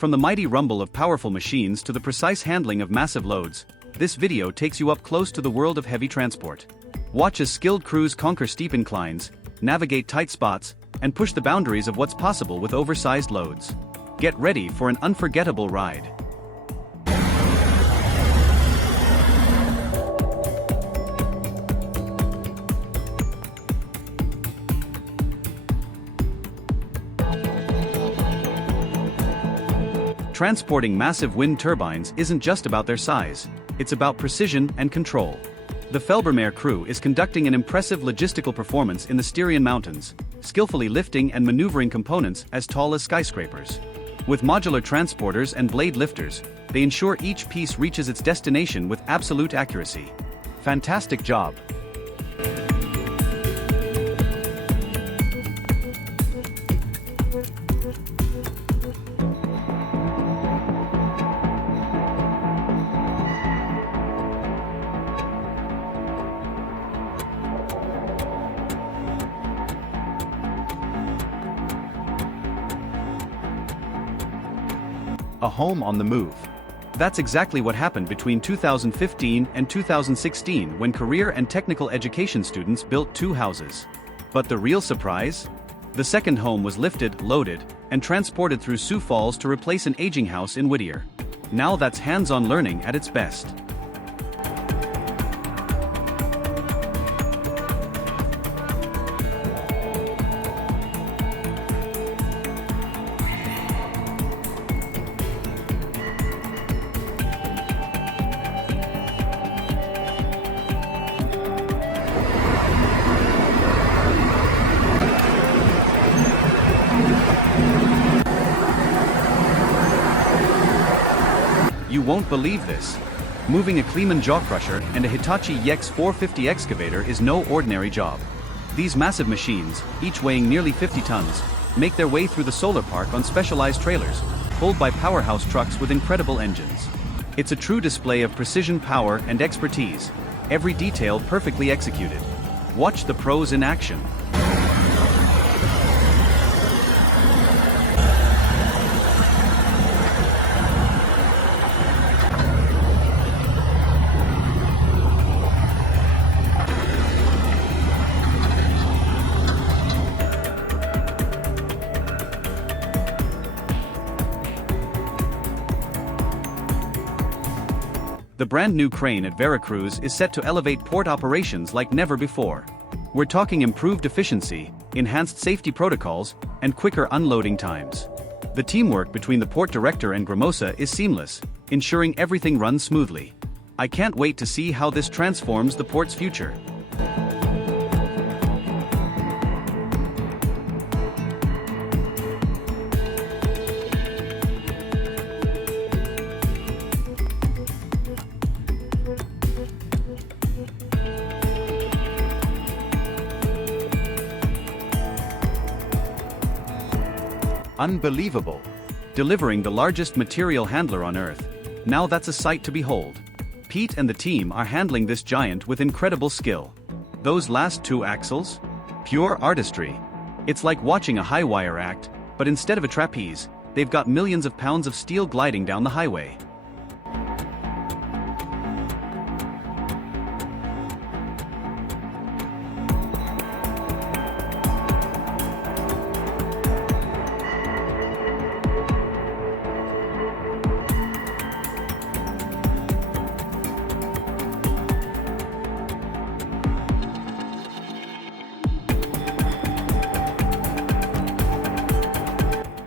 From the mighty rumble of powerful machines to the precise handling of massive loads, this video takes you up close to the world of heavy transport. Watch as skilled crews conquer steep inclines, navigate tight spots, and push the boundaries of what's possible with oversized loads. Get ready for an unforgettable ride. Transporting massive wind turbines isn't just about their size, it's about precision and control. The Felbermayr crew is conducting an impressive logistical performance in the Styrian Mountains, skillfully lifting and maneuvering components as tall as skyscrapers. With modular transporters and blade lifters, they ensure each piece reaches its destination with absolute accuracy. Fantastic job! A home on the move. That's exactly what happened between 2015 and 2016 when career and technical education students built 2 houses. But the real surprise? The second home was lifted, loaded, and transported through Sioux Falls to replace an aging house in Whittier. Now that's hands-on learning at its best. You won't believe this. Moving a Kleemann jaw crusher and a Hitachi YEX 450 excavator is no ordinary job. These massive machines, each weighing nearly 50 tons, make their way through the solar park on specialized trailers, pulled by powerhouse trucks with incredible engines. It's a true display of precision, power, and expertise, every detail perfectly executed. Watch the pros in action. The brand new crane at Veracruz is set to elevate port operations like never before. We're talking improved efficiency, enhanced safety protocols, and quicker unloading times. The teamwork between the port director and Gramosa is seamless, ensuring everything runs smoothly. I can't wait to see how this transforms the port's future. Unbelievable! Delivering the largest material handler on Earth. Now that's a sight to behold. Pete and the team are handling this giant with incredible skill. Those last 2 axles? Pure artistry. It's like watching a high wire act, but instead of a trapeze, they've got millions of pounds of steel gliding down the highway.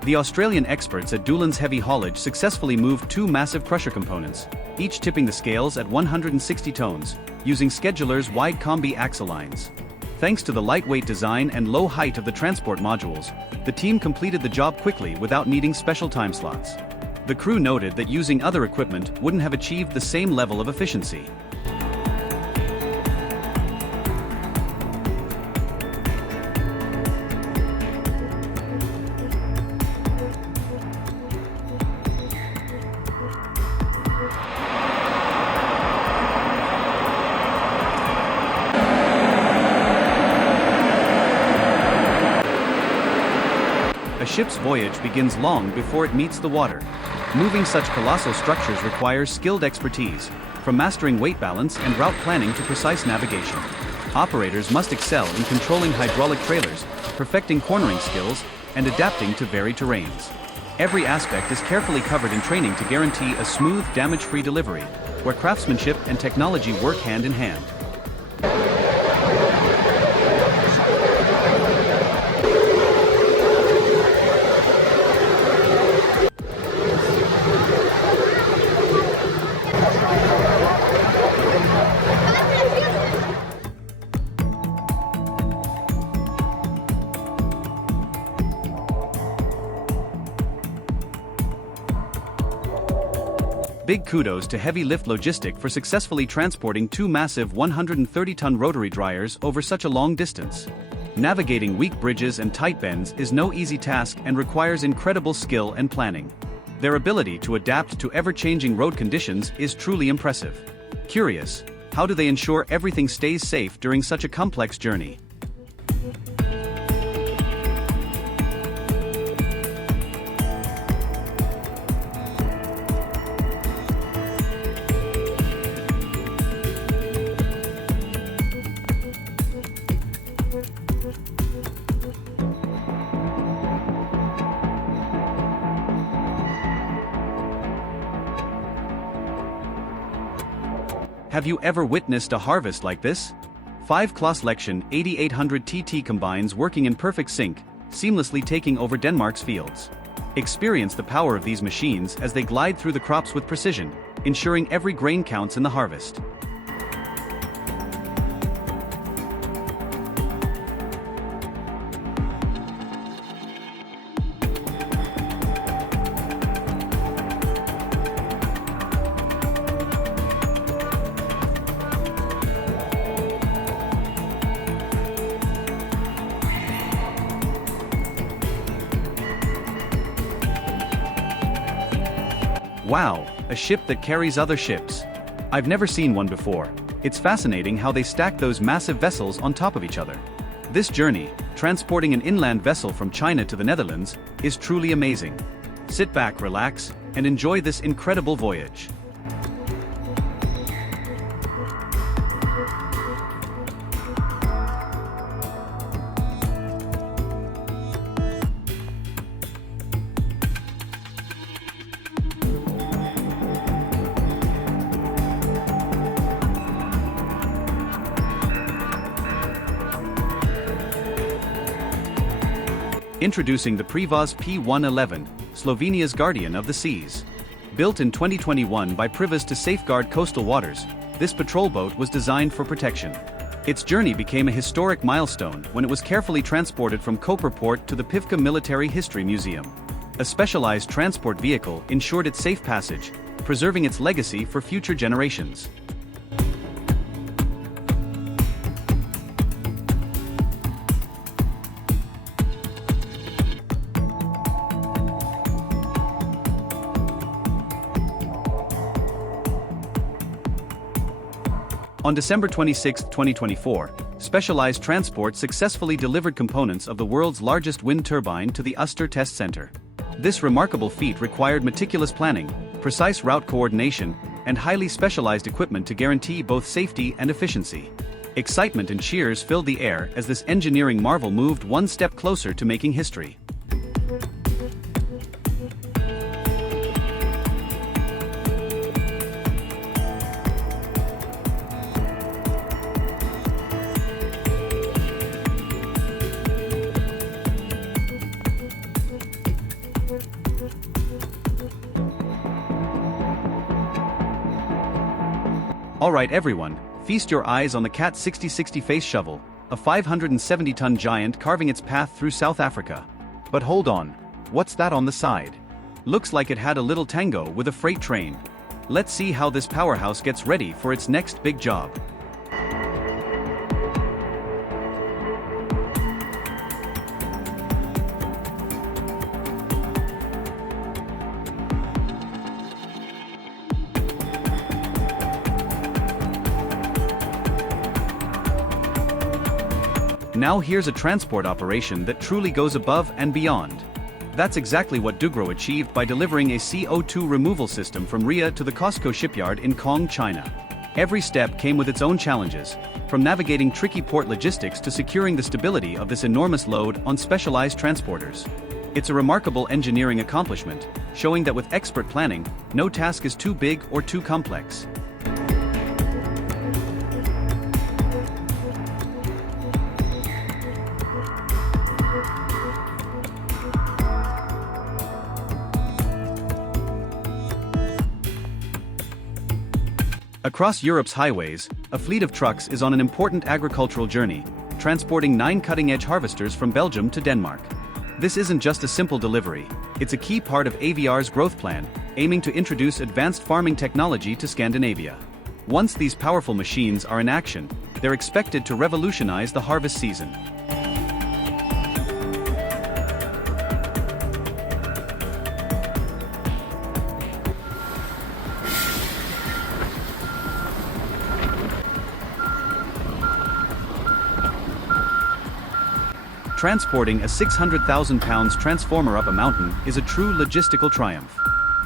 The Australian experts at Doolan's Heavy Haulage successfully moved 2 massive crusher components, each tipping the scales at 160 tons, using Scheduler's wide combi axle lines. Thanks to the lightweight design and low height of the transport modules, the team completed the job quickly without needing special time slots. The crew noted that using other equipment wouldn't have achieved the same level of efficiency. A ship's voyage begins long before it meets the water. Moving such colossal structures requires skilled expertise, from mastering weight balance and route planning to precise navigation. Operators must excel in controlling hydraulic trailers, perfecting cornering skills, and adapting to varied terrains. Every aspect is carefully covered in training to guarantee a smooth, damage-free delivery, where craftsmanship and technology work hand in hand. Big kudos to Heavy Lift Logistic for successfully transporting two massive 130-ton rotary dryers over such a long distance. Navigating weak bridges and tight bends is no easy task and requires incredible skill and planning. Their ability to adapt to ever-changing road conditions is truly impressive. Curious, how do they ensure everything stays safe during such a complex journey? Have you ever witnessed a harvest like this? 5 Class Lection 8800 TT combines working in perfect sync, seamlessly taking over Denmark's fields. Experience the power of these machines as they glide through the crops with precision, ensuring every grain counts in the harvest. Wow, a ship that carries other ships. I've never seen one before. It's fascinating how they stack those massive vessels on top of each other. This journey, transporting an inland vessel from China to the Netherlands, is truly amazing. Sit back, relax, and enjoy this incredible voyage. Introducing the Prevoz P111, Slovenia's guardian of the seas. Built in 2021 by Prevoz to safeguard coastal waters, this patrol boat was designed for protection. Its journey became a historic milestone when it was carefully transported from Koper port to the Pivka Military History Museum. A specialized transport vehicle ensured its safe passage, preserving its legacy for future generations. On December 26, 2024, Specialized Transport successfully delivered components of the world's largest wind turbine to the Uster Test Center. This remarkable feat required meticulous planning, precise route coordination, and highly specialized equipment to guarantee both safety and efficiency. Excitement and cheers filled the air as this engineering marvel moved one step closer to making history. Alright everyone, feast your eyes on the CAT 6060 face shovel, a 570-ton giant carving its path through South Africa. But hold on, what's that on the side? Looks like it had a little tango with a freight train. Let's see how this powerhouse gets ready for its next big job. Now here's a transport operation that truly goes above and beyond. That's exactly what Dugro achieved by delivering a CO2 removal system from Ria to the Costco shipyard in Kong, China. Every step came with its own challenges, from navigating tricky port logistics to securing the stability of this enormous load on specialized transporters. It's a remarkable engineering accomplishment, showing that with expert planning, no task is too big or too complex. Across Europe's highways, a fleet of trucks is on an important agricultural journey, transporting 9 cutting-edge harvesters from Belgium to Denmark. This isn't just a simple delivery, it's a key part of AVR's growth plan, aiming to introduce advanced farming technology to Scandinavia. Once these powerful machines are in action, they're expected to revolutionize the harvest season. Transporting a 600,000 pounds transformer up a mountain is a true logistical triumph.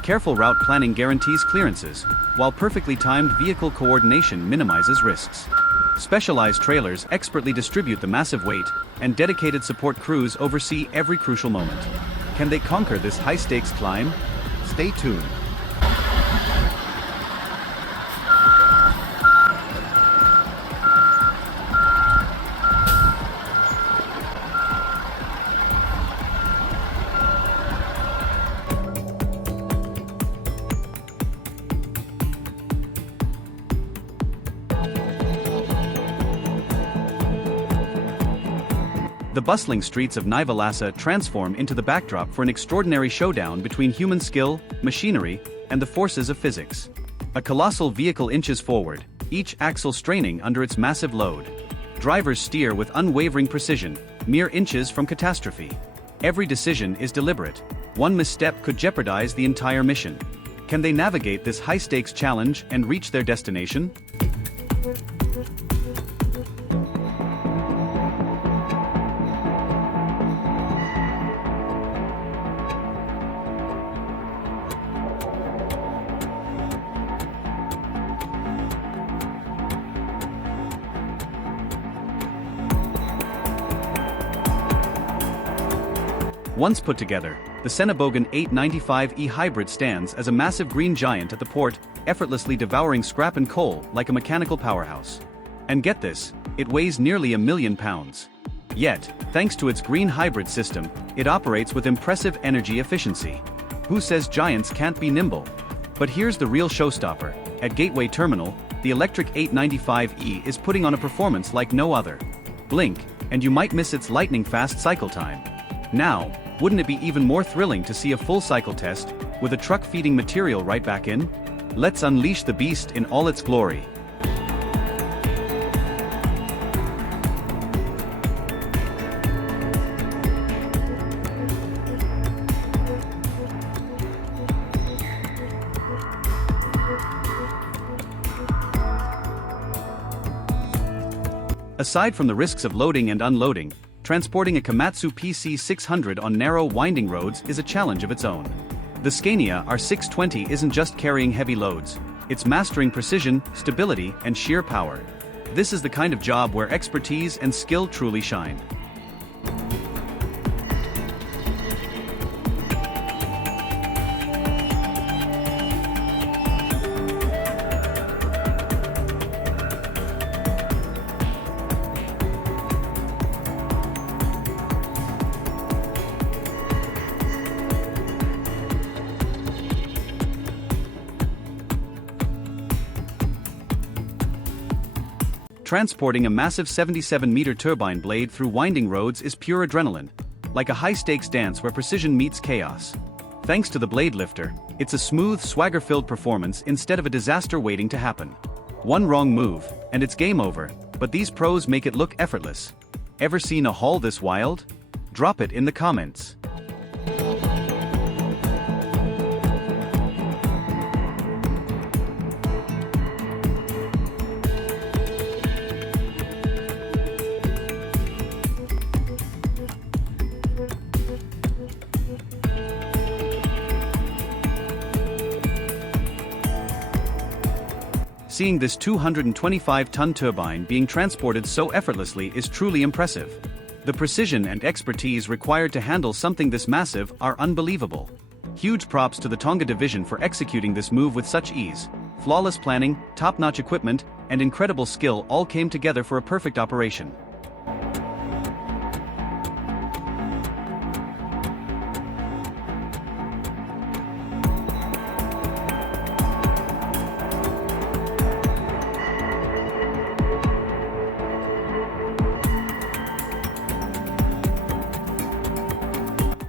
Careful route planning guarantees clearances, while perfectly timed vehicle coordination minimizes risks. Specialized trailers expertly distribute the massive weight, and dedicated support crews oversee every crucial moment. Can they conquer this high-stakes climb? Stay tuned. The bustling streets of Nivalasa transform into the backdrop for an extraordinary showdown between human skill, machinery, and the forces of physics. A colossal vehicle inches forward, each axle straining under its massive load. Drivers steer with unwavering precision, mere inches from catastrophe. Every decision is deliberate. One misstep could jeopardize the entire mission. Can they navigate this high-stakes challenge and reach their destination? Once put together, the Senebogen 895E hybrid stands as a massive green giant at the port, effortlessly devouring scrap and coal like a mechanical powerhouse. And get this, it weighs nearly 1,000,000 pounds. Yet, thanks to its green hybrid system, it operates with impressive energy efficiency. Who says giants can't be nimble? But here's the real showstopper. At Gateway Terminal, the electric 895E is putting on a performance like no other. Blink, and you might miss its lightning-fast cycle time. Now, wouldn't it be even more thrilling to see a full cycle test, with a truck feeding material right back in? Let's unleash the beast in all its glory. Aside from the risks of loading and unloading, transporting a Komatsu PC600 on narrow winding roads is a challenge of its own. The Scania R620 isn't just carrying heavy loads, it's mastering precision, stability, and sheer power. This is the kind of job where expertise and skill truly shine. Transporting a massive 77-meter turbine blade through winding roads is pure adrenaline, like a high-stakes dance where precision meets chaos. Thanks to the blade lifter, it's a smooth, swagger-filled performance instead of a disaster waiting to happen. One wrong move, and it's game over, but these pros make it look effortless. Ever seen a haul this wild? Drop it in the comments. Seeing this 225-ton turbine being transported so effortlessly is truly impressive. The precision and expertise required to handle something this massive are unbelievable. Huge props to the Tonga division for executing this move with such ease. Flawless planning, top-notch equipment, and incredible skill all came together for a perfect operation.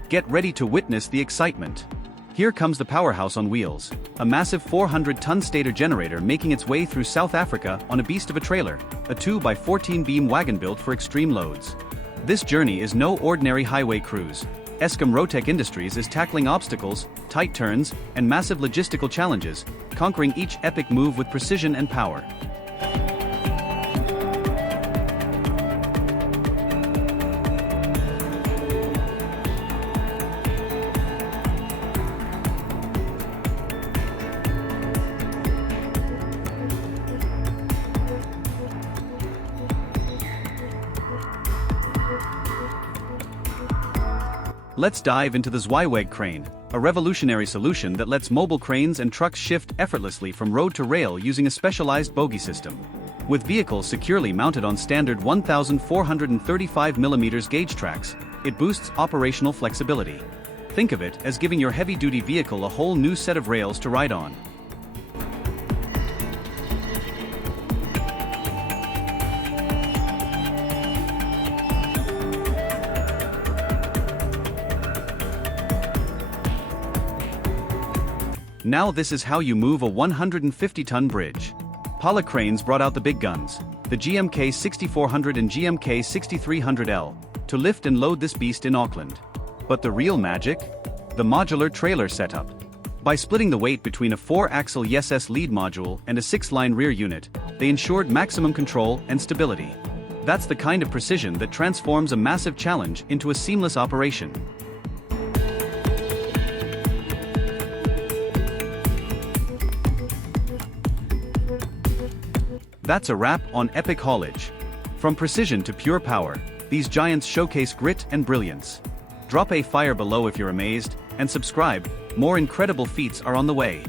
Get ready to witness the excitement. Here comes the powerhouse on wheels, a massive 400-ton stator generator making its way through South Africa on a beast of a trailer, a 2x14 beam wagon built for extreme loads. This journey is no ordinary highway cruise. Eskom Rotec Industries is tackling obstacles, tight turns, and massive logistical challenges, conquering each epic move with precision and power. Let's dive into the Zweiweg crane, a revolutionary solution that lets mobile cranes and trucks shift effortlessly from road to rail using a specialized bogie system. With vehicles securely mounted on standard 1,435mm gauge tracks, it boosts operational flexibility. Think of it as giving your heavy-duty vehicle a whole new set of rails to ride on. Now this is how you move a 150-ton bridge. Pala Cranes brought out the big guns, the GMK 6400 and GMK 6300L, to lift and load this beast in Auckland. But the real magic? The modular trailer setup. By splitting the weight between a 4-axle YSS lead module and a 6-line rear unit, they ensured maximum control and stability. That's the kind of precision that transforms a massive challenge into a seamless operation. That's a wrap on epic haulage. From precision to pure power, these giants showcase grit and brilliance. Drop a fire below if you're amazed, and subscribe, more incredible feats are on the way.